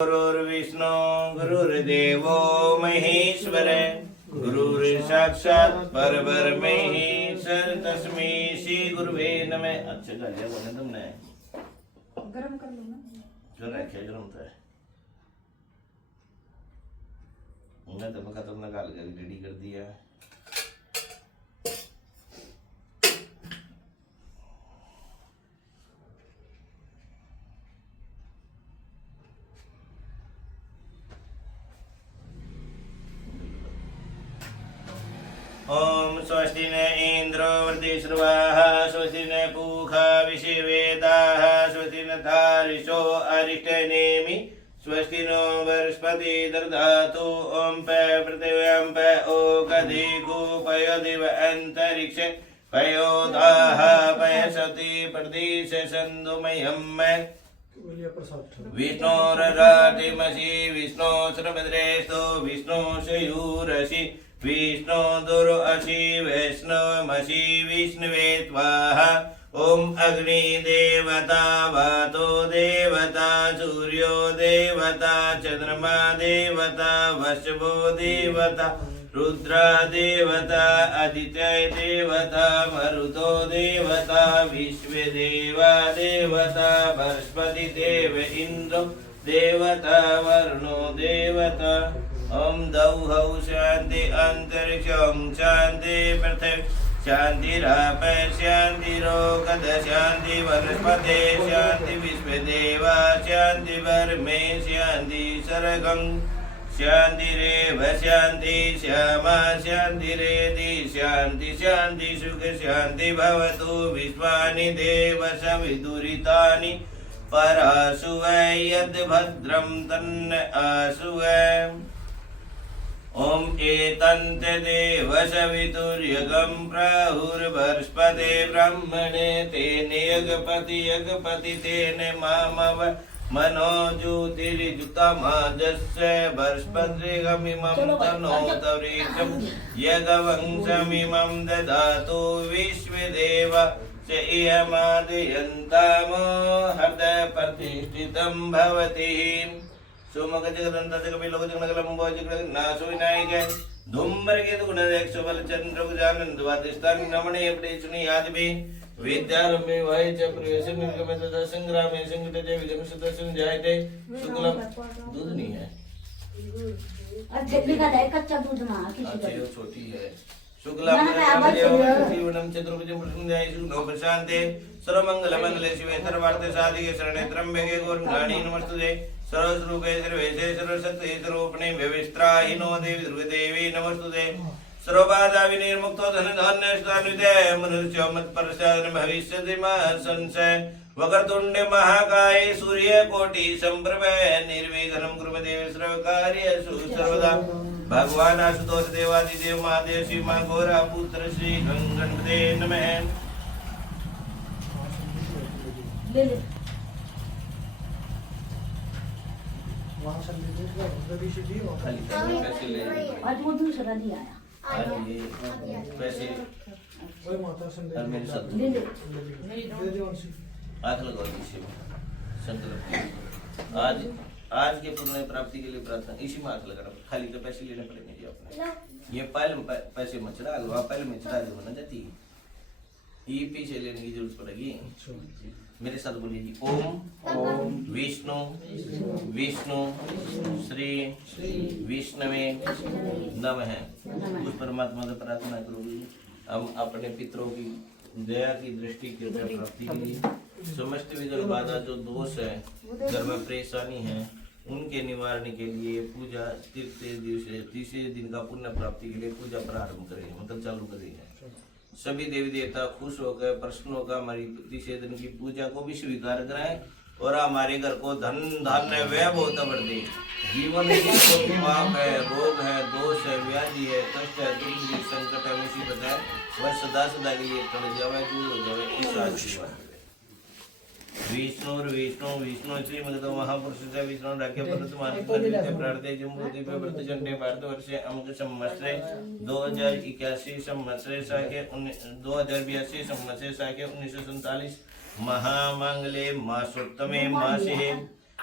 गुरुर्विष्णु गुरुर्देवो महेश्वर गुरुर्साक्षात् परब्रह्म तस्मै श्री गुरुवे नमः। अच्छा गालिया बोले तुमने गरम कर लो ना। जो रखे गरम था मैं तो खत्म ना गाल कर रेडी कर दिया। ओम स्वस्ति न इंद्रो वृद्धश्रवाः स्वस्ति न पूषा विश्ववेदाः स्वस्ति न तारिषो अरिष्टनेमि स्वस्ति नो बृहस्पति दधातु ओम प पृथिव्यां प ओकधिको पयोदिव अंतरिक्ष पयोदाः पयसति प्रदिश सन्दुमयम् विष्णोरराटिमसि विष्णो श्रभद्रेष्ठो विष्णु शयूरसि विष्णु दुर्असि वैष्णवमसि विष्णवे त्वाः। ओम अग्नि देवता वातो देवता सूर्यो देवता चंद्रमा देवता वशवो देवता रुद्र देवता आदित्य देवता मरुतो देवता विश्वदेवा देवता बृहस्पति देव इंद्रो देवता वरुणो देवता। ओम दौहौ शांति अंतरिक्षं शांति पृथ्वी शांतिराप शांतिरोगद शांति वनस्पते शांति विश्वदेवा शांति वर्मे शांति सर्गं शांतिरेव शांति श्यामा शांतिरेधि शांति शांति सुख शांति भवतु विश्वानि देव सविदुरितानि परासु वै यद्भद्रं तन्न आसु वै। ओम एतन्त देव सवितुर्यगं प्राहुर्बृहस्पते ब्रह्मणे तेन यज्ञपति तेन मामव मनो ज्योतिर्जुतमाजस्य बृहस्पतिर्गमिमं तनोतरीकं यज्ञवंशमिमं ददातु विश्वदेव च इयमादयन्तामो हृदय प्रतिष्ठितं भवति। सोमक जगदंत कपिलो जगनकलम भोजक नासो विनायक धूम्र के गुणदेक सुबल चंद्र गजानन द्वादशान नमणे प्रेषणि आदि विद्यारंभे वै च प्रवेश निर्गमे तथा संग्रामे संकटे देव जन सदस्य जायते शुक्लम दूध नहीं है अच्छा लिखा है कच्चा दूध ना किसी का छोटी है शुक्लम जीवनम चतुर्भुजं प्रसन्नाय सुनो प्रशांते सर्वमंगल मंगले शिवे सर्वार्थ साधिके शरणे त्र्यंबके गौरवाणी नमस्तुते सर्वस्वरूपे सर्वेशे सर्वशक्ति स्वरूपिणे व्यविस्त्राहिनो देवी दुर्गदेवी नमस्तुते सर्वबाधा विनिर्मुक्तो धनधान्यस्तान्विते मनुष्यो मत्परस्तान् भविष्यति संशय वक्रतुण्ड महाकाय सूर्यकोटि संप्रभ निर्विघ्नं कुरु देव सर्वकार्येषु सर्वदा। भगवान आशुतोष देवादिदेव महादेव श्री मां गौरा पुत्र श्री गणपते नमः। आज वो दूसरा दिया पैसे आज के पुण्य प्राप्ति के लिए प्रार्थना इसी में हाथ लगाना खाली के पैसे लेने पड़ेंगे जी अपने ये पहले पैसे मचड़ा वहाँ पहले में चढ़ा दे होना जाती ये पीछे लेने की जरूरत पड़ेगी। मेरे साथ बोलिए जी ओम ओम विष्णु विष्णु श्री विष्णवे नमः। उस परमात्मा से प्रार्थना करोगी हम अपने पितरों की दया की दृष्टि की प्राप्ति के लिए समस्त विघ्न बाधा जो दोष है घर में परेशानी है उनके निवारण के लिए पूजा तीसरे दिन का पुण्य प्राप्ति के लिए पूजा प्रारंभ करें मतलब चालू करेंगे। सभी देवी देवता खुश होकर प्रसन्न होकर हमारी तीसरे दिन की पूजा को भी स्वीकार कराएं और हमारे घर को धन धान्य वैभव बढ़ दे। जीवन में कोई पाप है रोग है दोष है व्याधि है कष्ट है दुख संकट है मुसीबत है वह सदा सदा के लिए टल जावे दूर हो जावे इस आशीर्वाद। विष्णु विष्णु विष्णु श्री मगध महापुरुष विष्णु राख्य परत मानते प्रार्थना जम्बूति पे व्रत जंडे भारतवर्ष अमुक संवत्सरे 2081 संवत्सरे साके 2082 संवत्सरे साके 1947 महामंगले मासोत्तमे मासे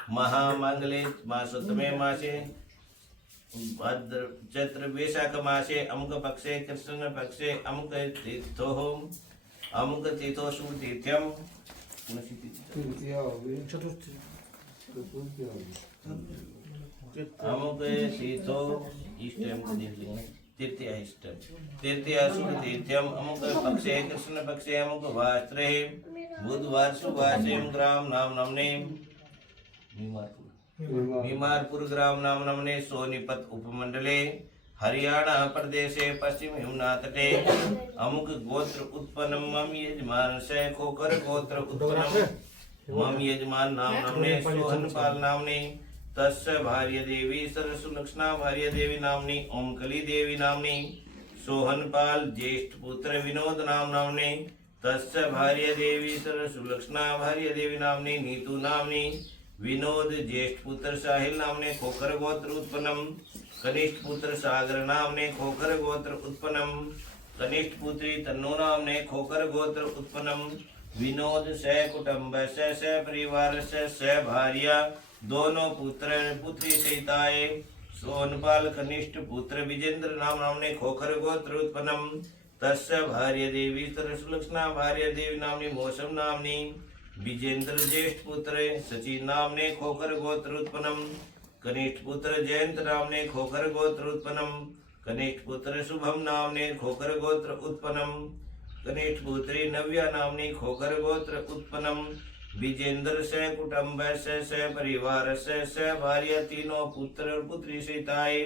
महामंगले मासोत्तमे मासे भद्र चैत्र वैशाख मासे अमुक पक्षे कृष्ण पक्षे अमुक तीर्थो अमुक तीर्थो शुभ तीर्थ्यम अमुक तीर्थो इष्टम तृतीय इष्टम तृतीय शुभ तीर्थ्यम अमुक पक्षे कृष्ण पक्षे अमुक वास्त्रे बुधवार सुभाषे ग्राम नाम नमने बीमारपुर ग्राम नाम नमने सोनीपत उपमंडले हरियाणा प्रदेशे पश्चिम यमुना तटे अमुक गोत्र उत्पन्न मम यजमान से खोकर गोत्र उत्पन्न मम यजमान नाम नमने सोहनपाल नामने तस्य भार्य देवी सरसुलक्षणा भार्य देवी नामनी ओमकली देवी नामनी सोहनपाल ज्येष्ठ पुत्र विनोद नाम नामने तस्य भार्य देवी सरसुलक्षणा भार्य देवी नामनी नीतू नामनी विनोद ज्येष्ठ पुत्र साहिल नामने खोकर गोत्र उत्पन्नम कनिष्ठ पुत्र सागर नामने खोकर गोत्र उत्पन्नम कनिष्ठ पुत्री तन्नु नामने खोकर गोत्र उत्पन्नम विनोद स कुटुंब स परिवार स भार्या दोनों पुत्र पुत्री सहिताए सोनपाल कनिष्ठ पुत्र विजेंद्र नाम नामने खोकर गोत्र उत्पन्नम तस्य भार्य देवी सरसुलक्षणा भार्य देवी नामनी मौसम नामनी विजेंद्र ज्येष्ठ पुत्र सचिन नामने खोकर गोत्र उत्पन्नम कनिष्ठ पुत्र जयंत नामने खोकर गोत्र उत्पन्नम कनिष्ठ पुत्र शुभम नामने खोकर गोत्र उत्पन्नम कनिष्ठ पुत्री नव्या नामनी खोकर गोत्र उत्पन्नम विजेंद्र से कुटुंब से परिवार से भार्य तीनों पुत्र और पुत्री सहिताए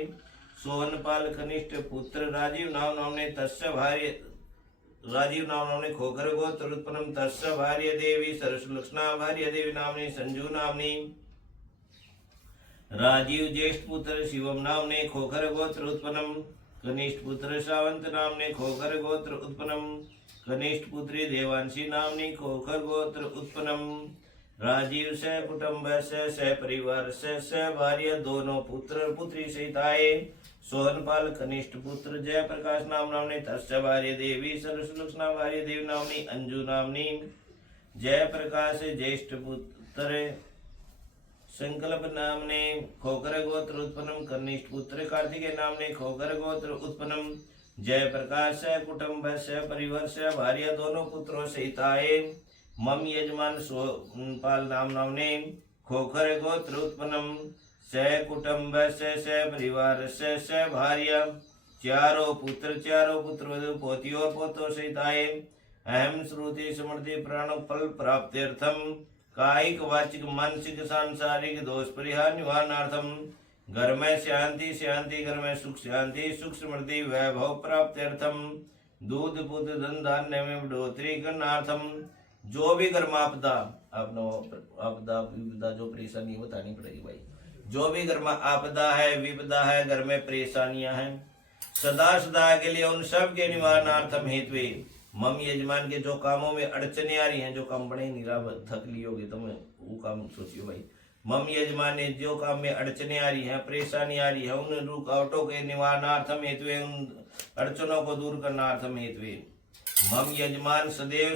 सोहनपाल कनिष्ठ पुत्र राजीव नाम नामने तस्य भार्य राजीव नाम नामने खोकर गोत्र उत्पन्नम तस्य भार्य देवी सरसुलक्षणा भार्य देवी नामने संजू नामनी राजीव ज्येष्ठ पुत्र शिवम नामने खोकर गोत्र उत्पन्नम कनिष्ठ पुत्र सावंत नामने खोकर गोत्र उत्पन्नम कनिष्ठ पुत्री देवांशी नामनी खोकर गोत्र उत्पन्नम राजीव से कुटुंब से परिवार से भार्य दोनों पुत्र पुत्री सहिताए सोहनपाल कनिष्ठ पुत्र जय प्रकाश नाम नामने तस्य भार्य देवी सरसुलक्षणा भार्य देवी नामनी अंजू नामनी जय प्रकाश ज्येष्ठ पुत्र संकल्प नामने खोकर गोत्र उत्पन्नम कनिष्ठ पुत्र कार्तिकेय नामने खोकर गोत्र उत्पन्नम जय प्रकाश कुटुंब से परिवार से भार्य दोनों पुत्रों सहिताए मम यजमान सोहनपाल नाम नामने खोकर गोत्र उत्पन्नम से कुटुंब से परिवार से भार्य चारों पुत्र वधु पोती और पोतों सहिताए अहम श्रुति स्मृति प्राण फल प्राप्त्यर्थम कायिक वाचिक मानसिक सांसारिक दोष परिहार निवारणार्थम घर में शांति शांति घर में सुख शांति सुख समृद्धि वैभव प्राप्त्यर्थम दूध पुत्र धन धान्य में बढ़ोतरी करनार्थम जो भी घर में आपदा आपदा विपदा जो परेशानी बतानी पड़ेगी भाई जो भी घर में आपदा है विपदा है घर में परेशानियां हैं सदा सदा के लिए उन सब के निवारणार्थम हेतु मम यजमान के जो कामों में अड़चने आ रही हैं जो काम बड़े निराव थक लियोगे तो मैं वो काम सोचियो भाई मम यजमान ने जो काम में अड़चने आ रही हैं परेशानी आ रही है उन रुकावटों के निवारणार्थम हेतु उन अड़चनों को दूर करनार्थम हेतु मम यजमान सदैव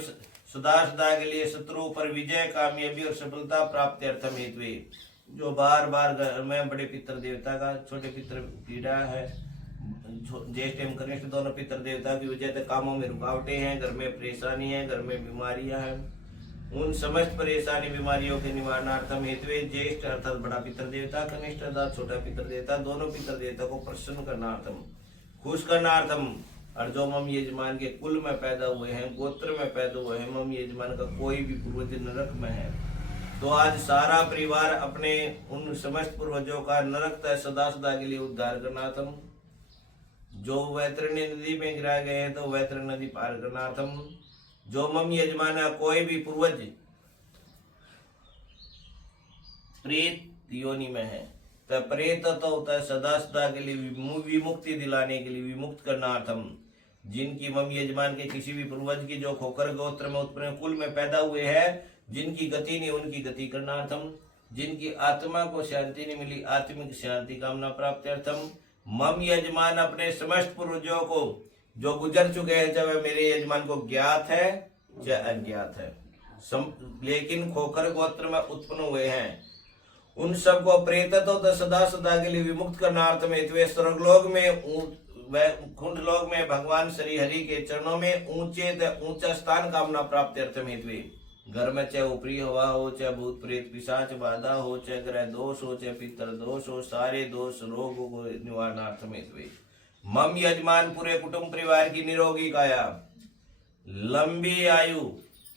सदा सदा के लिए शत्रु पर विजय कामयाबी और सफलता प्राप्ति अर्थम हेतु जो बार बार घर में बड़े पितर देवता का छोटे पितर पीड़ा है ज्येष्ठ एवं कनिष्ठ दोनों पितर देवता की वजह से कामों में रुकावटें हैं घर में परेशानी है घर में बीमारियां हैं उन समस्त परेशानी बीमारियों के निवारणार्थम हेतु ज्येष्ठ अर्थात बड़ा पितर देवता कनिष्ठ अर्थात छोटा पितर देवता दोनों पितर देवता को प्रसन्न करनार्थम खुश करनार्थम और जो मम यजमान के कुल में पैदा हुए हैं गोत्र में पैदा हुए हैं मम यजमान का कोई भी पूर्वज नरक में है तो आज सारा परिवार अपने उन समस्त पूर्वजों का नरक तय सदा सदा के लिए उद्धार करनार्थम जो वैतरणी नदी में गिराए गए हैं तो वैतरणी नदी पार करनार्थम जो मम यजमान का कोई भी पूर्वज प्रेत योनि में है तो प्रेत तो होता है सदा सदा के लिए विमुक्ति दिलाने के लिए विमुक्त करनार्थम जिनकी मम यजमान के किसी भी पूर्वज की जो खोकर गोत्र में उत्पन्न कुल में पैदा हुए हैं जिनकी गति नहीं उनकी गति करनार्थम जिनकी आत्मा को शांति नहीं मिली आत्मिक शांति कामना प्राप्त्यर्थम मम यजमान अपने समस्त पूर्वजों को जो गुजर चुके हैं चाहे मेरे यजमान को ज्ञात है चाहे अज्ञात है लेकिन खोकर गोत्र में उत्पन्न हुए हैं उन सबको प्रेतत्व तो सदा सदा के लिए विमुक्त करनार्थ में वे स्वर्गलोक में कुंडलोक में भगवान श्री हरि के चरणों में ऊंचा स्थान कामना प्राप्ति अर्थ में वे घर में चाहे ऊपरी हवा हो, चाहे भूत प्रेत पिशाच बाधा हो, चाहे ग्रह दोष हो, चाहे पितर दोष हो, सारे दोष रोगों को निवारणार्थ में वे मम यजमान पूरे कुटुंब परिवार की निरोगी काया, लंबी आयु,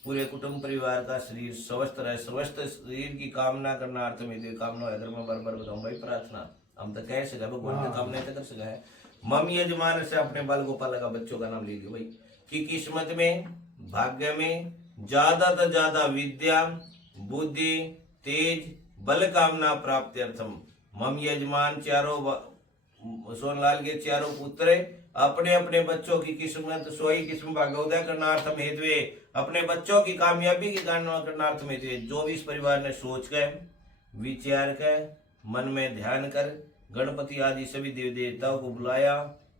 पूरे कुटुंब परिवार का शरीर स्वस्थ रहे, स्वस्थ शरीर की कामना करना अर्थ में दे कामना अगर मैं बार बार बताऊं भाई प्रार्थना हम तो कह सके भगवान की कामना तो कर सका है। मम यजमान से अपने बाल गोपाल का बच्चों का नाम लीजिए भाई कि किस्मत में भाग्य में ज्यादा से ज्यादा विद्या बुद्धि तेज बल कामना प्राप्ति अर्थम मम यजमान चारों सोनलाल के चारों पुत्र अपने अपने बच्चों की किस्मत सोई किस्म भाग्योदय करनार्थम हेतु अपने बच्चों की कामयाबी की करनार्थम हेतु जो भी इस परिवार ने सोच कर विचार कर मन में ध्यान कर गणपति आदि सभी देवी देवताओं को बुलाया,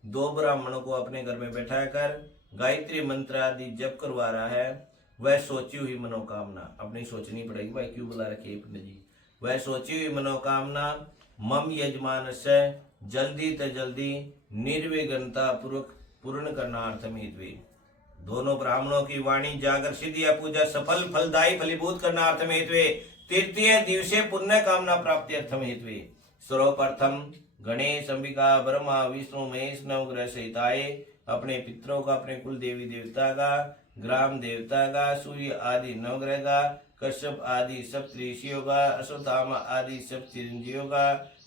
दो ब्राह्मणों को अपने घर में बैठा कर गायत्री मंत्र आदि जप करवा रहा है, वह सोची हुई मनोकामना अपनी सोचनी पड़ेगी भाई क्यों बुला रखी है पंडित जी, वह सोची हुई मनोकामना मम यजमान से जल्दी से जल्दी निर्विघ्नता पूर्वक पूर्ण करनार्थम हेतु दोनों ब्राह्मणों की वाणी जागर सिद्धि या पूजा सफल फलदायी फलीभूत करनार्थम हेतु तृतीय दिवसे पुण्य कामना प्राप्ति अर्थम हेतु सर्वप्रथम गणेश अंबिका ब्रह्मा विष्णु महेश नवग्रह सहिताए अपने पितरों का अपने कुल देवी देवता का ग्राम देवता का सूर्य आदि नवग्रह का कश्यप आदि सब ऋषियों का अश्वत्थामा आदि सब चिरंजीवियों का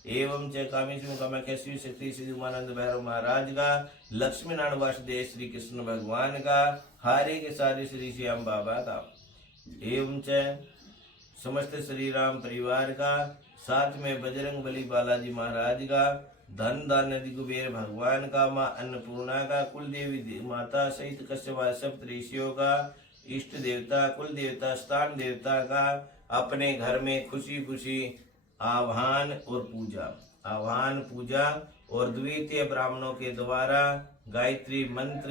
एवं च कामेश्वर कामाख्या शिव शक्ति श्री उमानंद भैरव महाराज का लक्ष्मी नारायण वासुदेव श्री कृष्ण भगवान का हारे के सारे श्री श्याम बाबा का एवं च समस्त श्री राम परिवार का साथ में बजरंग बली बालाजी महाराज का धन दान नदी कुबेर भगवान का माँ अन्नपूर्णा का कुल देवी माता सहित कश्यप सब ऋषियों का इष्ट देवता कुल देवता स्थान देवता का अपने घर में खुशी खुशी आह्वान पूजा और द्वितीय ब्राह्मणों के द्वारा गायत्री मंत्र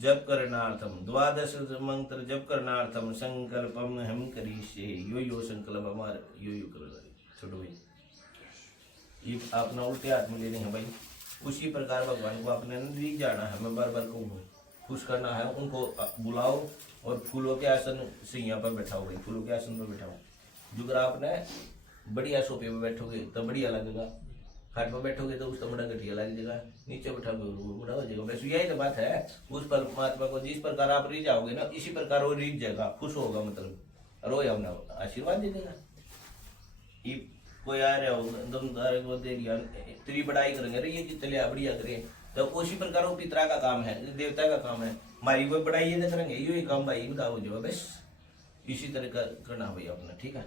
जप करनार्थम द्वादश मंत्र जप करनार्थम संकल्पम हम करिष्ये यो संकल्प हमारा यो कर छोटो भाई ये अपना उल्टे हाथ में लेने हैं भाई उसी प्रकार भगवान को आपने नहीं जाना है, मैं बार बार कहूँ खुश करना है उनको बुलाओ और फूलों के आसन से यहाँ पर बैठाओ भाई, फूलों के आसन पर बैठाओ। जो अगर आपने बढ़िया सोफे पे बैठोगे तो बढ़िया लगेगा, खाट पर बैठोगे तो उसका बड़ा घटिया लगेगा, नीचे बैठोगे बड़ा हो जाएगा। वैसे यही तो बात है, उस परमात्मा को जिस प्रकार आप रीझ जाओगे ना इसी प्रकार वो रीझ जाएगा, खुश होगा, मतलब रोए अपना आशीर्वाद दे देगा। कोई आ रहा हो तेरी बड़ाई करेंगे अरे ये चलिए बढ़िया करे तो उसी प्रकार वो पितरा का काम है, देवता का काम है, हमारी कोई बड़ाई ये करेंगे यही काम भाई बताओ जो बस इसी तरह करना भाई अपना, ठीक है।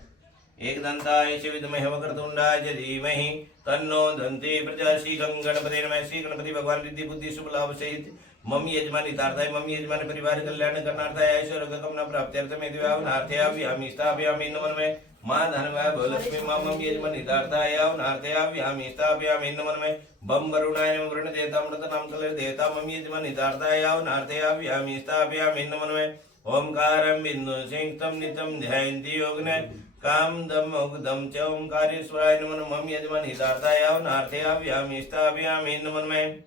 एक दंताय विद्महे वक्रतुंडाय धीमहि तन्नो दन्ति प्रजाशीलं गणपति नमः। श्री गणपति भगवान रिद्धि बुद्धि शुभ लाभ सहित मम्मी यजमान हितार्थाय मम्मी यजमान परिवार कल्याण करनार्थाय ऐश्वर्य कामना प्राप्त्यर्थम हेतुव्यावनार्थयामि स्थापयामि नमः में मां धनवाय भवलक्ष्मी मां मम्मी यजमान हितार्थाय यावनार्थयामि स्थापयामि नमः में बम वरुणाय नमः वरुण देवता अमृत नाम कल देवता मम्मी यजमान हितार्थाय यावनार्थयामि स्थापयामि नमः में ओमकारं बिंदु सिंहतम नितम ध्यायन्ति योगने काम दम उगदम च ओंकारेश्वराय नमः मम यजमान हितार्थाय यावनार्थयामि स्थापयामि नमः में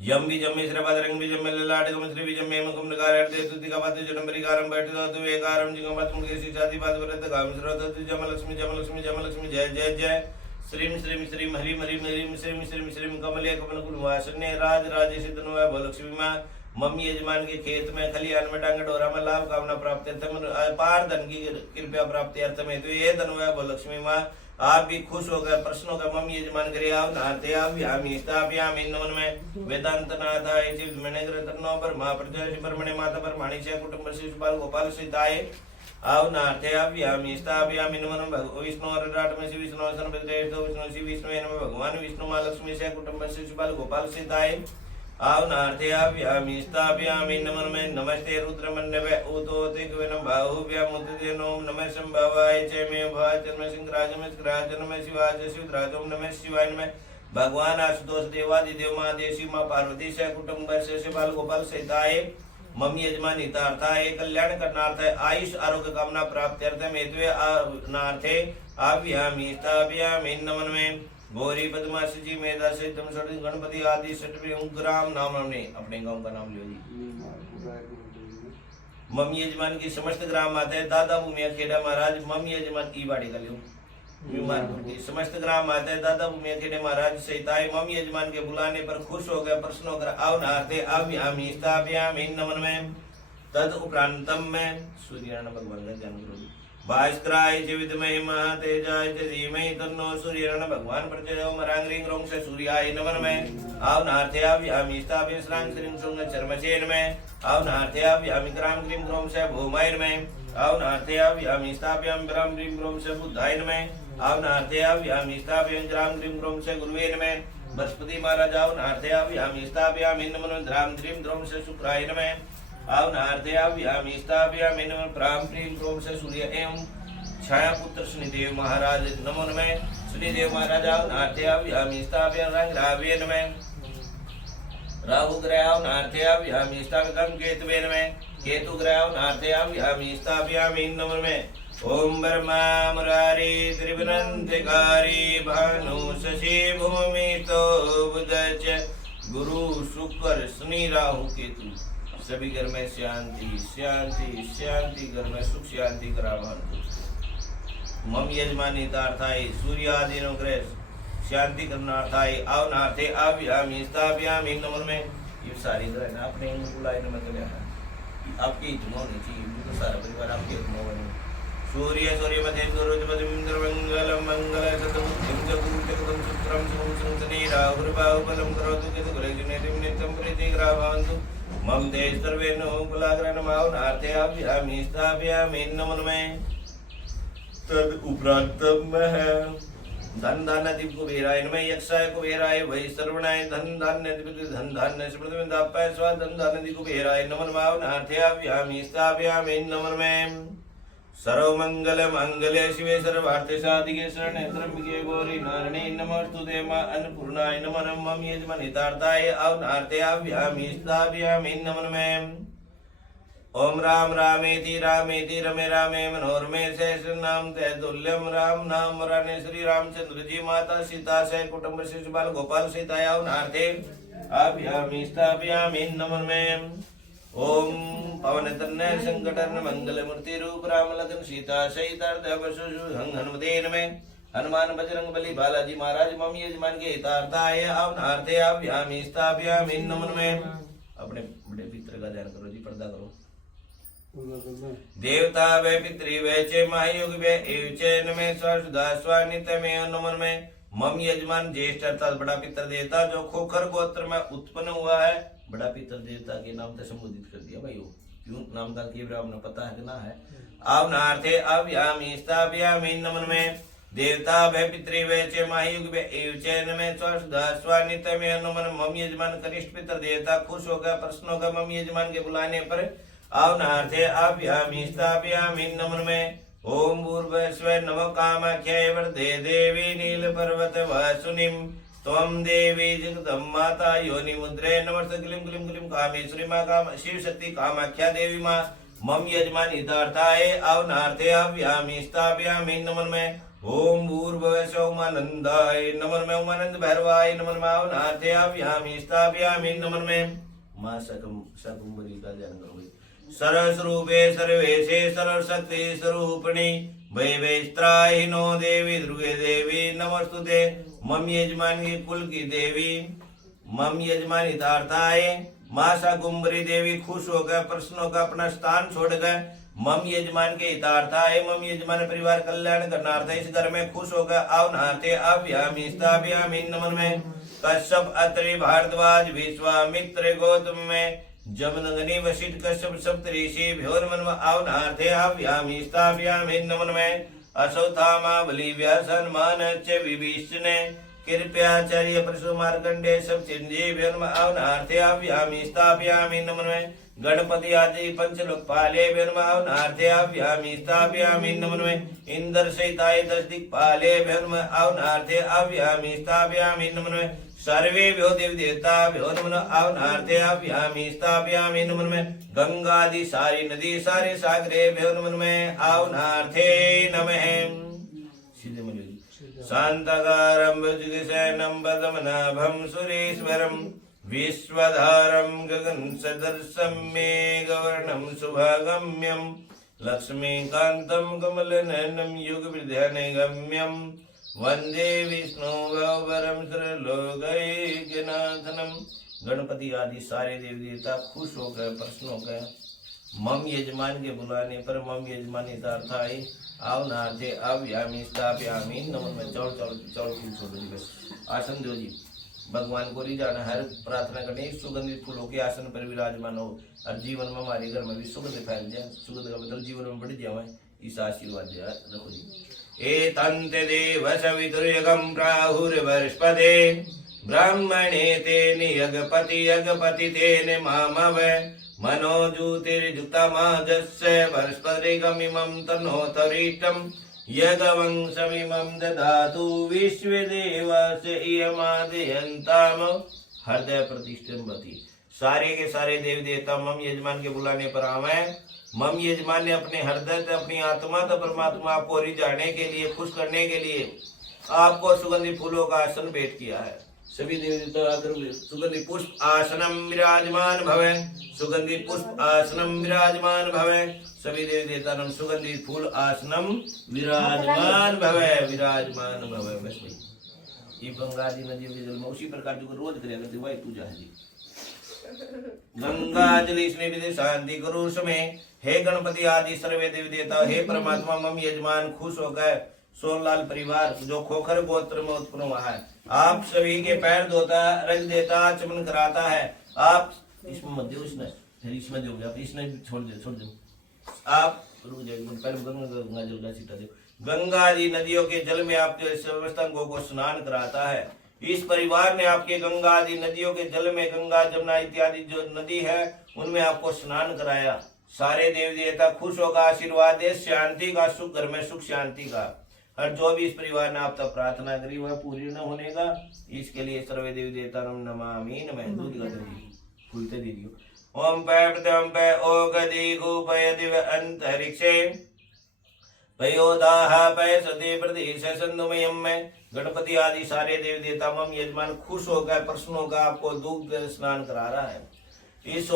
यम बीजम में श्रवदरंग बीजम में ललाटकम श्री बीजम में मुखम नकारते तुतिका पाद जनमरिकारम बैठतो तु एकारम जिंगमत मुखे शिक्षादि पाद वरत काम श्रोत जम लक्ष्मी जम लक्ष्मी जम लक्ष्मी जय जय जय श्रीम श्रीम श्रीम हरिम हरिम हरिम श्रीम श्रीम श्रीम कमले कमल कुलवासने राज राजेश तनुवा भलक्ष्मी मां मम्मी यजमान के खेत में खलियान में डांग डोरा में लाभ कामना प्राप्ति अपार धन की कृपया प्राप्ति अर्थ में तो ये धनुया भलक्ष्मी मां आप भी खुश होकर प्रश्न होकर मम्मी यजमान करे आओ नाते आव्यामी स्थाप्यामि नमः में वेदांत नाथाय विद्महे तन्नो ब्रह्मा प्रज्वलित ब्रह्मणे माता ब्रह्मणि च कुटुंब शिशुपाल गोपाल सीताय आओ नाते आव्यामी स्थाप्यामि नमः विष्णु राट में श्री विष्णु सन विष्णु श्री विष्णु नमः भगवान विष्णु मां लक्ष्मी च कुटुंब शिशुपाल गोपाल सीताय आवनार्थयाम्यामि स्थापयामि नमः में नमस्ते रुद्रमन्यवे उतोतिकवेनं बाहुव्यामुदितेनो नमः संभवाय च मे भाचर्म सिंहराजम सिंहराजम शिवाय शिवराजम नमः शिवाय नमः भगवान आशुतोष देवादिदेव महादेव मां पार्वती से कुटुंब से शिवाल गोपाल सहिताय मम्मी यजमान हितार्थाय कल्याण करनार्थाय आयुष आरोग्य कामना प्राप्त्यर्थ हेतु नार्थे आव्यामि स्थापयामि नमन में गौरी पद्माशी मेधा सहितम षड गणपति आदि षटवे उग्राम नाम ने अपने गांव का नाम लियो जी। मम्मी यजमान की समस्त ग्राम माता है दादा भूमिया खेड़ा महाराज मम्मी यजमान की बाड़ी का लियो बीमार की समस्त ग्राम माता है दादा भूमिया खेड़े महाराज सहित आए मम्मी यजमान के बुलाने पर खुश हो गए प्रश्न होकर आओ नहाते आव्यामि स्थापयामि नमन में तद उपरांतम में सूर्यनारायण भगवान का ध्यान करो भास्कराय च विद्महे महातेजाय च धीमहि तन्नो सूर्यनारायण भगवान प्रचोदयात् मरांग्रीं रों से सूर्याय नमन में आव नार्थे आव्यामि स्थापयामि श्रांग श्रीं शुंग चर्मचेन में आव नार्थे आव्यामि क्राम क्रीं क्रों से भूमाय में आव नार्थे आव्यामि स्थापयामि ब्रह्म क्रीं क्रों से बुद्धाय में आव नार्थे आव्यामि स्थापयामि क्राम क्रीं क्रों से गुरुवे में बृहस्पति महाराज आव नार्थे आव्यामि स्थापयामि नमन द्राम क्रीं क्रों से शुक्राय में आव नार्थे आव्यामि स्थापयामि नमः प्राम प्रीम क्रोम से सूर्य एवं छाया पुत्र शनिदेव महाराज नमन में शनिदेव महाराज आव नार्थे आव्यामि स्थापयामि रंग रावेन में राहु ग्रह आव नार्थे आव्यामि स्थापयामि केतुवे में केतु ग्रह आव नार्थे आव्यामि स्थापयामि नमन में ओम ब्रह्मा मुरारी त्रिपुरंतकारी भानु शशि भूमि तो बुधच गुरु शुक्र शनि राहु केतु सभी घर में शांति शांति शांति घर में सुख शांति करावंतु मम यजमानी तार्थाई सूर्य आदि नो ग्रह शांति करनार्थाई आवनार्थे आव्यामि स्थापयामि नमन में ये सारी ग्रह ना अपने बुलाए न मतलब आपकी हित होनी चाहिए तो सारा परिवार आपके हित में होनी सूर्य सूर्य मध्य गुरुपति इंद्र मंगल मंगल सतबुद्धिं जगुरुं शुक्रं सुमुचनं राहुर् बाहुबलं करोतु केतु ग्रहजनेतिं नित्यं प्रीति ग्रावान्तु मम देश सर्वेनो कुलाग्रहण मावनार्थे आव्यामि स्थापयामि नमन में तद उपरांतम है धन धान्य दीप कुबेराय नमः यक्षाय कुबेराय वै सर्वणाय धन धान्य दीप धन धान्य स्मृति दापाय स्वा धन धान्य दीप कुबेराय नमन मावनार्थे आव्यामि स्थापयामि नमन में सर्व मंगल मंगले शिवे सर्वार्थ साधिके शरणे त्र्यंबके गौरी नारायणे नमोस्तुते मां अन्नपूर्णाय नमः मम यजमानितार्थाय आवनार्थे आव्यामि स्थापयामि नमन में ओम राम रामेति रामेति रमे रामे मनोरमे सहस्र नाम तैतुल्यम राम नाम वराने श्री रामचंद्र जी माता सीता से कुटुंब शिशु बाल गोपाल सीताय आवनार्थे आव्यामि स्थापयामि नमन में ओम पवन तन्ने संकटन मंगल मूर्ति रूप राम लखन सीता सहित हनुमते नमः हनुमान बजरंग बली बालाजी महाराज मम यजमान के हितार्थाय आवनार्थे आव्यामि स्थापयामि नमन में अपने बड़े पितर का ध्यान करो जी पर्दा करो देवता वे पितृ वे चे महायुग वे एव चे नमे सर्वदा स्वानित में नमन में मम यजमान ज्येष्ठ अर्थात बड़ा पितर देवता जो खोखर गोत्र में उत्पन्न हुआ है बड़ा पितर देवता के नाम से संबोधित कर दिया भाई क्यों नाम का किए आपने पता है कि ना है आवनार्थे आव्यामि स्थापयामि नमन में देवता भय पितृ वे चे महायुग वे एव चे नमे सर्वदा स्वानित में नमन मम यजमान कनिष्ठ पितर देवता खुश होकर प्रसन्न होकर मम यजमान के बुलाने पर आवनार्थे आव्यामि स्थापयामि नमन में ओम भूर्भुवस्व नमो कामाख्याय वरदे देवी नील पर्वत वासुनिम त्वं देवी जगदम्माता योनि मुद्रे नमस्ते क्लीं क्लीं क्लीं कामेश्वरी मां काम शिव शक्ति कामाख्या देवी मां मम यजमान हितार्थाय आवनार्थे आव्यामि स्थापयामि नमन में ओम भूर्भुवस्व उमानंदाय नमन में उमानंद भैरवाय नमन में आवनार्थे आव्यामि स्थापयामि नमन में मां शाकुंभरी का ध्यान करो सरस्वरूपे सर्वेशे सर्वशक्ति स्वरूपिणी वैवेस्त्राहिनो देवी दुर्गे देवी नमस्तुते मम यजमान की कुल की देवी मम यजमान हितार्थाय मां शाकुंभरी देवी खुश होकर प्रसन्न होकर अपना स्थान छोड़ गए मम यजमान के हितार्थाय मम यजमान परिवार कल्याण करनार्थ इस घर में खुश होकर आवनार्थे आव्यामि स्थापयामि नमन में कश्यप अत्रि भारद्वाज विश्वामित्र गौतम में जमदग्नि वशिष्ठ कश्यप सप्तऋषि भ्योर्मन आवनार्थे आव्यामि स्थापयामि नमन में अश्वत्थामा बलि व्यास हनुमान च विभीषण कृपयाचार्य परशु मार्कंडे सब चिरंजीव आवनार्थे आव्यामि स्थापयामि नमन में गणपति आदि पंचलोकपाले आवनार्थे आव्यामि स्थापयामि नमन में इंद्र सहिताय 10 दिक्पाले आवनार्थे आव्यामि स्थापयामि नमन में सर्वे भ्यो देव देवता भ्यो नमन आवनार्थे आव्यामि स्थापयामि नमन में गंगादि सारी नदी सारे सागरे भ्यो नमन में आवनार्थे नमः सीधे मिलेगी। शांताकारं भुजगशयनं पद्मनाभं सुरेश्वरं विश्वधारं गगनसदृशं मेघवर्णं शुभागम्यं लक्ष्मीकान्तं कमलनयनं युगवृद्धानगम्यं वंदे विष्णु गौरवं सर्वलोकैकनाथनं। गणपति आदि सारे देवी देवता खुश होकर प्रसन्न होकर मम यजमान के बुलाने पर मम यजमानी का अर्थ है आव नाते अव्यामी स्थाप्यामी नमन में चौड़ चौड़ चौड़ फूल छोड़ दी बस आसन दो जी भगवान को नहीं जाना हर प्रार्थना करनी सुगंधित फूलों के आसन पर विराजमान हो और जीवन में हमारे घर में भी सुगंध फैल जाए। सुगंध का मतलब जीवन में बढ़ जाए इस आशीर्वाद रखो जी। एतन्ते देव सवितुर्यगं प्राहुर्वर्ष्पदे ब्राह्मणे तेन यगपति तेन मामवे मनोजूतिर्जुक्तमाजस्य वर्ष्पदेगमिमं तन्नोतरीटं यगवंशमिमं ददातु विश्वदेवस्य इयमादयन्ताम हृदय प्रतिष्ठितमति। सारे के सारे देवी देवता मम यजमान के बुलाने पर आवे। मम यजमान ने अपने हृदय से अपनी आत्मा तो परमात्मा आपको रिझाने के लिए खुश करने के लिए आपको सुगंधित फूलों का आसन भेंट किया है। सभी देवी देवता सुगंधित पुष्प आसनम विराजमान भवे सुगंधित पुष्प आसनम विराजमान भवे सभी देवी देवता नम सुगंधित फूल आसनम विराजमान भवे बस ये गंगा जी नदी के जल में उसी प्रकार जो रोज करेगा करते वही पूजा है जी। गंगा जल इसमें भी शांति करो समय हे गणपति आदि सर्वे देवी देवता हे परमात्मा मम यजमान खुश हो गए सोनलाल परिवार जो खोखर गोत्र में उत्पन्न हुआ है आप सभी के पैर धोता रख देता चमन कराता है। आप इसमें मत दो फिर इसमें दो इसने छोड़ दो आप रुक जाइए पहले गंगा जल का सीटा दो। गंगा जी नदियों के जल में आपके समस्त अंगों को स्नान कराता है। इस परिवार ने आपके गंगा आदि नदियों के जल में गंगा जमुना इत्यादि जो नदी है उनमें आपको स्नान कराया। सारे देवी देवता खुश होगा आशीर्वाद दे शांति का सुख घर में सुख शांति का और जो भी इस परिवार ने आप तक प्रार्थना करी वह पूरी न होने का इसके लिए सर्वे देवी देवता नमामि नमः। दूध का फूलते दीजिए ओम पै प्रथम पै ओ गदी गुपय दिव अंतरिक्षे पयोदाह पै सदे प्रदेश संदुमयम में। गणपति आदि सारे देवी देवता मम यजमान खुश होकर प्रसन्न होकर आपको दुग्ध स्नान करा रहा है। इस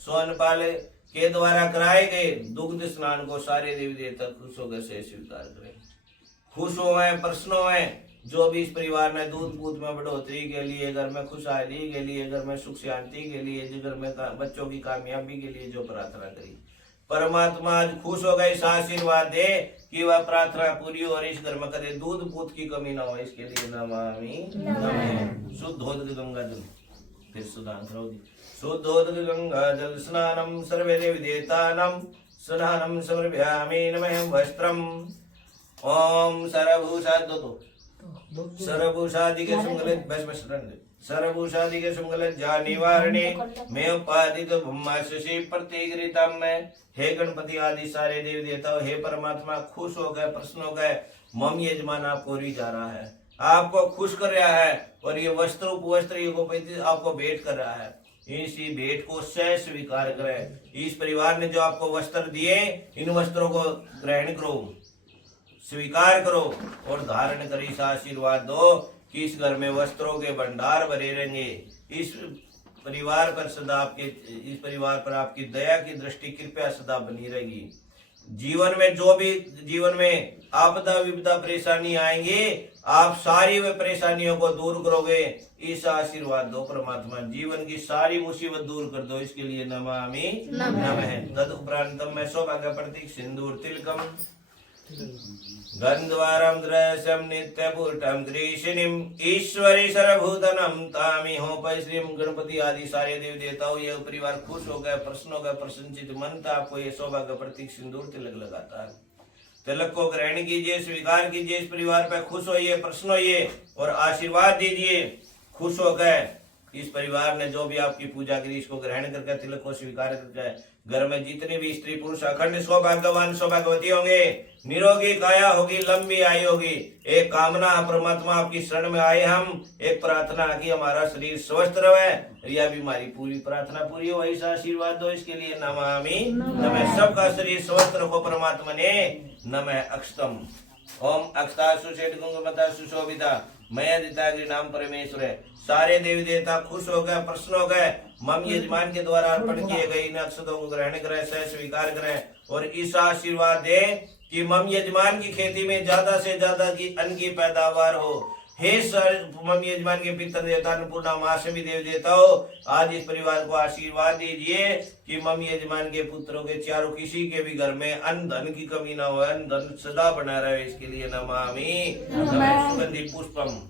सोनपाल के द्वारा कराए गए दुग्ध स्नान को सारे देवी देवता खुश होकर से स्वीकार करें। खुश हुए प्रसन्न हुए जो भी इस परिवार ने दूध पूत में बढ़ोतरी के लिए घर में खुशहाली के लिए घर में सुख शांति के लिए जो घर में बच्चों की कामयाबी के लिए जो प्रार्थना करी परमात्मा आज खुश हो गए। इस आशीर्वाद दे कि वह प्रार्थना पूरी हो और इस घर में कदे दूध पूत की कमी ना हो इसके लिए नमामि नमः। शुद्धोदक गंगा जल फिर सुधान करोगी शुद्धोदक गंगा जल स्नानम सर्वे देवी देवतानां स्नानम समर्पयामि नमः वस्त्रम ओम सर्वभूषा दो सर्वभूषादि के सुमंगल बस सर्वभूषादि के सुमंगल जा निवारणे में उपादित ब्रह्मा शशि प्रतिगृतम में। हे गणपति आदि सारे देवी देवता हे परमात्मा खुश हो गए प्रसन्न हो गए मम यजमान आपको रिझा रहा है आपको खुश कर रहा है और ये वस्त्र उपवस्त्र आपको भेंट कर रहा है। इसी भेंट को सह स्वीकार करें। इस परिवार ने जो आपको वस्त्र दिए इन वस्त्रों को ग्रहण करो स्वीकार करो और धारण कर इस आशीर्वाद दो कि इस घर में वस्त्रों के भंडार भरे रहेंगे। इस परिवार पर सदा इस परिवार पर आपकी दया की दृष्टि कृपया सदा बनी रहेगी। जीवन में जो भी जीवन में आपदा विपदा परेशानी आएंगे आप सारी वे परेशानियों को दूर करोगे। इस आशीर्वाद दो परमात्मा जीवन की सारी मुसीबत दूर कर दो इसके लिए नमामि नमः। तद उपरांतम में सौभाग्य प्रतीक सिंदूर तिलकम गंधवारम द्रसम नित्यपुटम ग्रीषिणीम ईश्वरी सर्वभूतनम तामि हो श्रीम। गणपति आदि सारे देवी देवताओं ये परिवार खुश हो गए प्रसन्न हो गए प्रसन्नचित मन था आपको ये सौभाग्य प्रतीक सिंदूर तिलक लगाता है। तिलक को ग्रहण कीजिए स्वीकार कीजिए इस परिवार पर खुश होइए प्रसन्न होइए और आशीर्वाद दीजिए। खुश हो गए इस परिवार ने जो भी आपकी पूजा करी इसको ग्रहण करके तिलक को स्वीकार करके घर में जितने भी स्त्री पुरुष अखंड सौभाग्यवान सौभाग्यवती होंगे, निरोगी काया होगी, लंबी आयु होगी। एक कामना परमात्मा आपकी शरण में आए, हम एक प्रार्थना कि हमारा शरीर स्वस्थ रहे, यह बीमारी पूरी प्रार्थना पूरी हो, ऐसा आशीर्वाद दो। इसके लिए नमामि नमः। सबका शरीर स्वस्थ रखो परमात्मा ने। नमः अक्षतम। ओम अक्षता सुषेट कुंकुमता सुशोभिता मैं दिताग्री नाम परमेश्वर है। सारे देवी देवता खुश हो गए, प्रसन्न हो गए। मम यजमान के द्वारा अर्पण किए गए इन अक्षतों को ग्रहण करें, सह स्वीकार करें और इस आशीर्वाद दे कि मम यजमान की खेती में ज्यादा से ज्यादा की अन्न की पैदावार हो। हे मम यजमान के पितर देवता अन्नपूर्णा माँ से भी देव देवता हो, आज इस परिवार को आशीर्वाद दीजिए कि मम यजमान के पुत्रों के चारों किसी के भी घर में अन्न धन की कमी ना हो, अन्न धन सदा बना रहे। इसके लिए नमामि नमः। सुगंधि पुष्पम